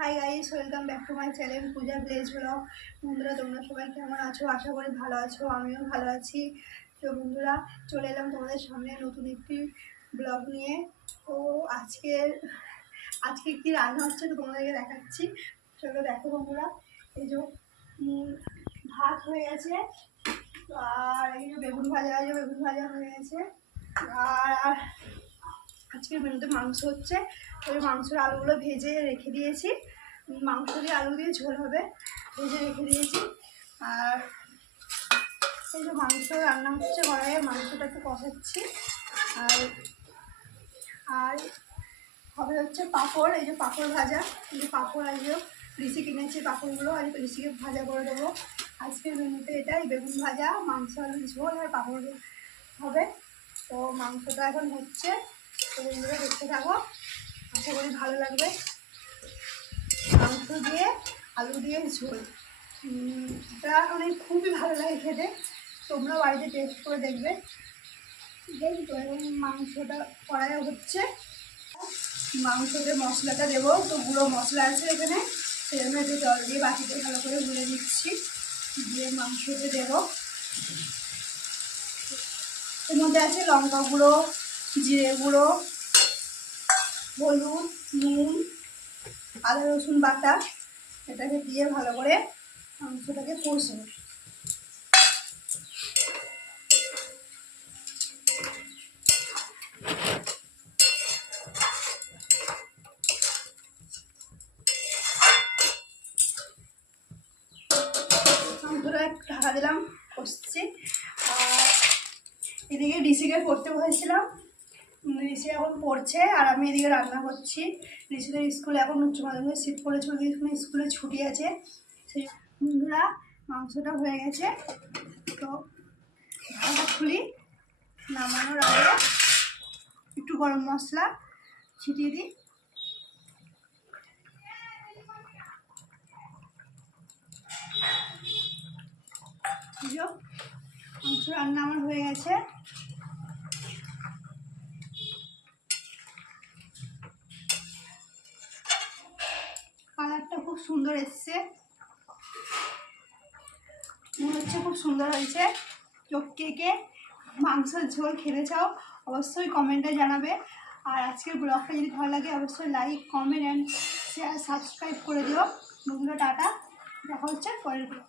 Hi guys, welcome back to my channel Puja village blog. বন্ধুরা, তোমরা সবাই কেমন আছো? আশা করি ভালো আছো, আমিও ভালো আছি। তো বন্ধুরা, চলে এলাম তোমাদের সামনে নতুন একটি ব্লগ নিয়ে। তো আজকে কি রান্না হচ্ছে তো তোমাদেরকে দেখাচ্ছি। চলো দেখো বন্ধুরা, এই যে ভাত হয়ে গেছে, আর এই যে বেগুন ভাজা হয়ে গেছে। আর আজকের মেনুতে মাংস হচ্ছে। ওই মাংসের আলুগুলো ভেজে রেখে দিয়েছি, মাংস দিয়ে আলু দিয়ে ঝোল হবে, ভেজে রেখে দিয়েছি। আর এই যে মাংস রান্না হচ্ছে কড়াইয়ে, মাংসটা একটু কষাচ্ছি। আর আর হবে হচ্ছে পাঁপড়, এই যে পাঁপড় ভাজা, এই যে পাঁপড় আজকে ঋষি কিনেছি, পাঁপড়গুলো আজ ঋষিকে ভাজা করে দেবো। আজকের মেনুতে এটাই, বেগুন ভাজা, মাংস আলুর ঝোল আর পাঁপড় হবে। তো মাংসটা এখন হচ্ছে, তো বন্ধুরা দেখতে থাকো, আশা করি ভালো লাগবে। মাংস দিয়ে আলু দিয়ে ঝোল, এটা মানে খুবই ভালো লাগে খেতে। তোমরা বাড়িতে টেস্ট করে দেখবে। তো এখন মাংসটা কড়াই হচ্ছে, মাংসতে মশলাটা দেবো। তো গুঁড়ো মশলা আছে এখানে, সেজন্য একটু জল দিয়ে বাটিতে ভালো করে গুলে দিচ্ছি, দিয়ে মাংসতে দেবো। এর মধ্যে আছে লঙ্কা গুঁড়ো, জিরে গুঁড়ো, হলুদ, নুন, আদা রসুন বাটা। এটাকে দিয়ে ভালো করে মাংসটাকে কষবো। মাংসটা একটু ঢাকা দিলাম, কষছি। আর এদিকে ঋষিকে পড়তে বসেছিলাম, ঋষি এখন পড়ছে আর আমি এদিকে রান্না করছি। ঋষিদের স্কুলে এখন উচ্চ মাধ্যমিক সিট পড়েছে, ওদিকে স্কুলে ছুটি আছে। সেই বন্ধুরা, মাংসটা হয়ে গেছে, তো ঢাকা খুলি। নামানোর আগে একটু গরম মশলা ছিটিয়ে দিই। মাংস রান্না আমার হয়ে গেছে। কালারটা খুব সুন্দর এসছে, মনে হচ্ছে খুব সুন্দর হয়েছে। তো কে কে মাংসের ঝোল খেতে চাও অবশ্যই কমেন্টে জানাবে। আর আজকের ব্লগটা যদি ভালো লাগে অবশ্যই like, comment and share, subscribe করে দিও। বন্ধুরা টাটা, দেখা হচ্ছে পরের ব্লগ।